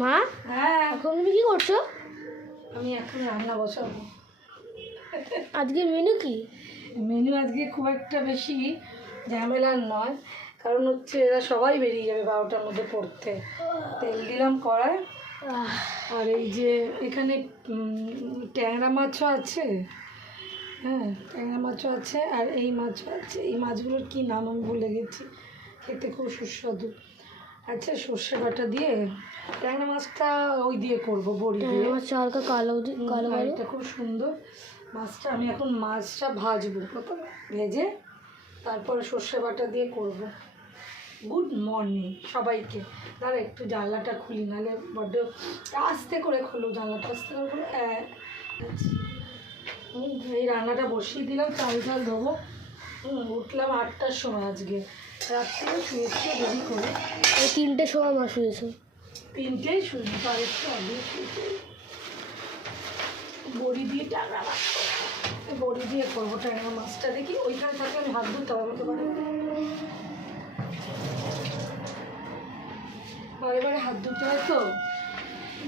মা, হ্যাঁ এখন তুমি কি করছো? আমি এখন রান্না বসাবো। আজকে মেনু কি? মেনু আজকে খুব একটা বেশি ঝামেলার নয়, কারণ হচ্ছে এরা সবাই বেরিয়ে যাবে 12টার মধ্যে পড়তে। তেল দিলাম কড়ায়, আর এই যে এখানে ট্যাংরা মাছও আছে। হ্যাঁ, ট্যাংরা মাছও আছে, আর এই মাছও আছে। এই মাছগুলোর কী নাম আমি ভুলে গেছি, খেতে খুব সুস্বাদু। আচ্ছা, সর্ষে বাটা দিয়ে ট্যাংরা মাছটা ওই দিয়ে করবো, বড়ি দিয়ে। মাছটা হালকা কালো কালো কালো। এটা খুব সুন্দর মাছটা। আমি এখন মাছটা ভাজবো, প্রথমে ভেজে তারপরে সর্ষে বাটা দিয়ে করব। গুড মর্নিং সবাইকে। দাঁড়া একটু জানলাটা খুলি, নাহলে বড্ড আস্তে করে খোলো জানলাটা, আস্তে করে খোলো। এই রান্নাটা বসিয়ে দিলাম, চাল চাল দেবো। উঠলাম 8টার সময় আজকে, রাত্রে শুয়েছি দেরি করে। এই 3টের সময় মা শুয়েছে। 3টেই শুনি, তার একটু আগে শুয়েছি। বড়ি দিয়ে ট্যাংরা মাছ, বড়ি দিয়ে করবো ট্যাংরা মাছটা। দেখি ওইখানে থাকে, আমি হাত ধুতে হবে আমাকে বারে বারে হাত ধুতে হয় তো।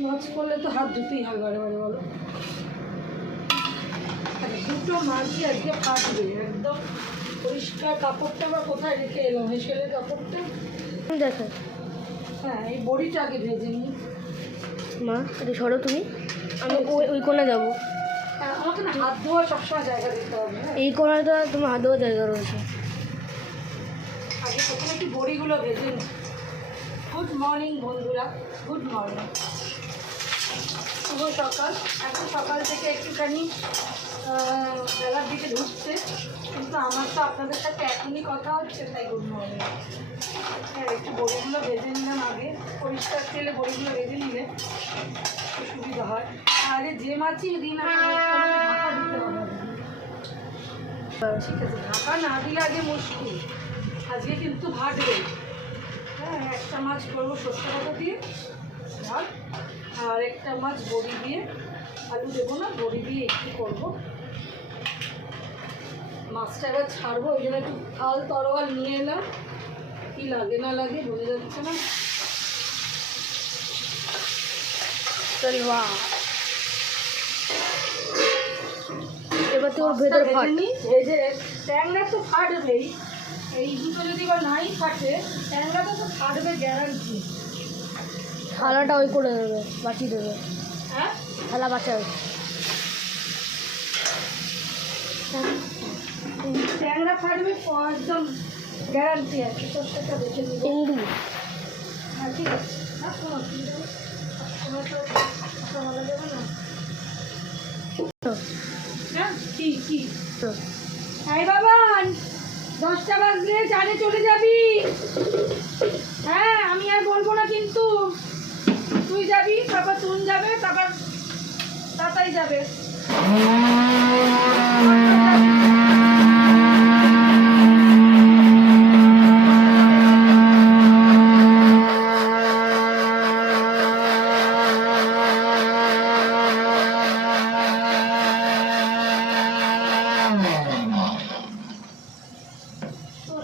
মাছ করলে তো হাত ধুতেই হয় বারে বারে, বলো। দুটো মাছই আজকে ফাটবে একদম। পরিষ্কার কাপড়টা বা কোথায় রেখে এলাম, হেসেলের কাপড়টা দেখো। হ্যাঁ, এই বড়িটা আগে ভেজে নিই। মা, এটা সরো তুমি, আমি ওই কোণে যাবো। আমাকে না হাত ধোয়া সবসময় জায়গা দিতে হবে। এই কোণাটা তোমার হাত ধোয়ার জায়গা রয়েছে। আগে প্রথমে একটু বড়িগুলো ভেজে নিই। গুড মর্নিং বন্ধুরা, গুড মর্নিং, শুভ সকাল। এখন সকাল থেকে একটুখানি বেলার দিকে ঢুকছে, কিন্তু আমার তো আপনাদের সাথে এখনই কথা হচ্ছে, তাই গুড মর্নিং। হ্যাঁ, একটু বড়িগুলো ভেজে নিলাম আগে, পরিষ্কার তেলে বড়িগুলো ভেজে নিলে সুবিধা হয়। আরে যে মাছই দিন ঢাকা দিতে হবে। ঠিক আছে, ঢাকা না দিলে আগে মুশকিল। আজকে কিন্তু ভাজবে। হ্যাঁ, একটা মাছ করবো সর্ষে বাটা দিয়ে ভাত, আর একটা মাছ বড়ি দিয়ে, আলু দেবো না, বড়ি দিয়ে একটু করবো। মাছটা এবার ছাড়বো, ওই জন্য একটু থাল তরোয়াল নিয়ে এলাম। কি লাগে না লাগে বোঝা যাচ্ছে না। এবার তোমার ভেতর ভেজে ট্যাংরা তো ফাটবেই। এই দুটো যদি বা নাই ফাটে, ট্যাংরাটা তো ফাটবে গ্যারান্টি। থালাটা ওই করে দেবে, বাঁচিয়ে দেবে। হ্যাঁ, থালা বাঁচাবে। ট্যাংরা ফাটবে একদম গ্যারান্টি আছে। সর্ষেটা দেখে নিব। চিংড়ি। হ্যাঁ, ঠিক আছে। না, কোনো অসুবিধা নেই। কোনো তো কথা বলা যাবে না। হ্যাঁ, কি এই বাবান, 10টা বাজলে চাঁদে চলে যাবি। হ্যাঁ, আমি আর বলবো না, কিন্তু তুই যাবি, তারপর তুন যাবে, তারপর তাতাই যাবে।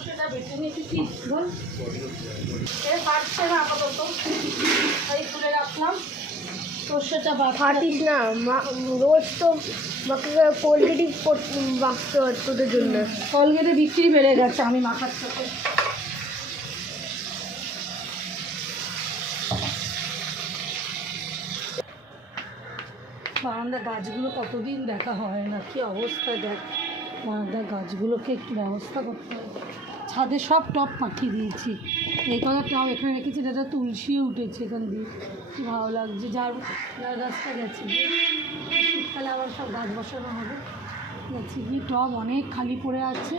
সেটা বেটে নিয়ে কি বল, এ পারছে না আপাতত, তাই তুলে রাখলাম। সর্ষেটা ফাটিস না মা, রোজ তো বাকি কোলগেটই মাখতে হয় তোদের জন্য। কলগেটে বিক্রি বেড়ে গেছে, আমি মাখাচ্ছি। বারান্দা গাছগুলো কতদিন দেখা হয় না, কি অবস্থা দেখ। বারান্দা গাছগুলোকে একটু ব্যবস্থা করতে হবে। ছাদে সব টব পাঠিয়ে দিয়েছি। এই কটা টব এখানে রেখেছি, যেটা তুলসিও উঠেছে এখান দিয়ে, কি ভালো লাগছে। যার গাছটা গেছে, শীতকালে আবার সব গাছ বসানো হবে। গেছি কি টব অনেক খালি পড়ে আছে।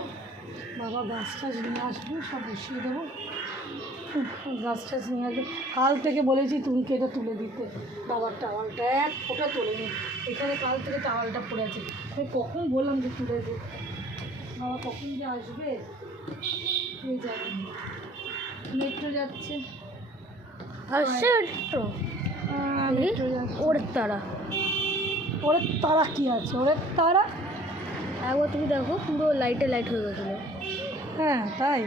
বাবা গাছ টাছ নিয়ে আসবে, সব বসিয়ে দেবো। গাছ টাছ নিয়ে আসবে। কাল থেকে বলেছি তুমিকে এটা তুলে দিতে, বাবার টাওয়ালটা এক ফোঁটা তোলেনি। এখানে কাল থেকে টাওয়ালটা পড়ে আছে। আমি কখন বললাম যে তুলে দে, বাবা কখন যে আসবে কে জানে। মেট্রো যাচ্ছে, আসছে তো মেট্রো যাচ্ছে। ওর তারা, ওর তারা কী আছে, ওর তারা। একবার তুমি দেখো পুরো লাইটে লাইট হয়ে গেছিলো। হ্যাঁ, তাই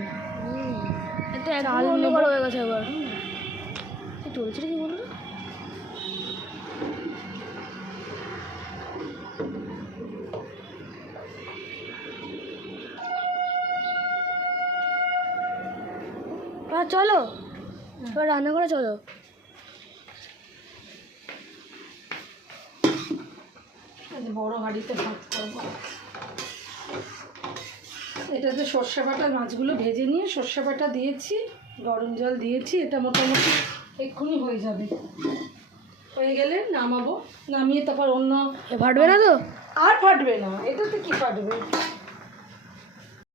একটা অন্য কালো হয়ে গেছে। আবার চলছে কি বলো না। চলো এবার রান্না করে চলো। বড় হাঁড়িতে ভাত করবো। এটাতে সর্ষে বাটা, মাছগুলো ভেজে নিয়ে সর্ষে বাটা দিয়েছি, গরম জল দিয়েছি, এটা মোটামুটি এক্ষুনি হয়ে যাবে। হয়ে গেলে নামাবো, নামিয়ে তারপর অন্য ফাটবে না তো? আর ফাটবে না, এটাতে কি ফাটবে।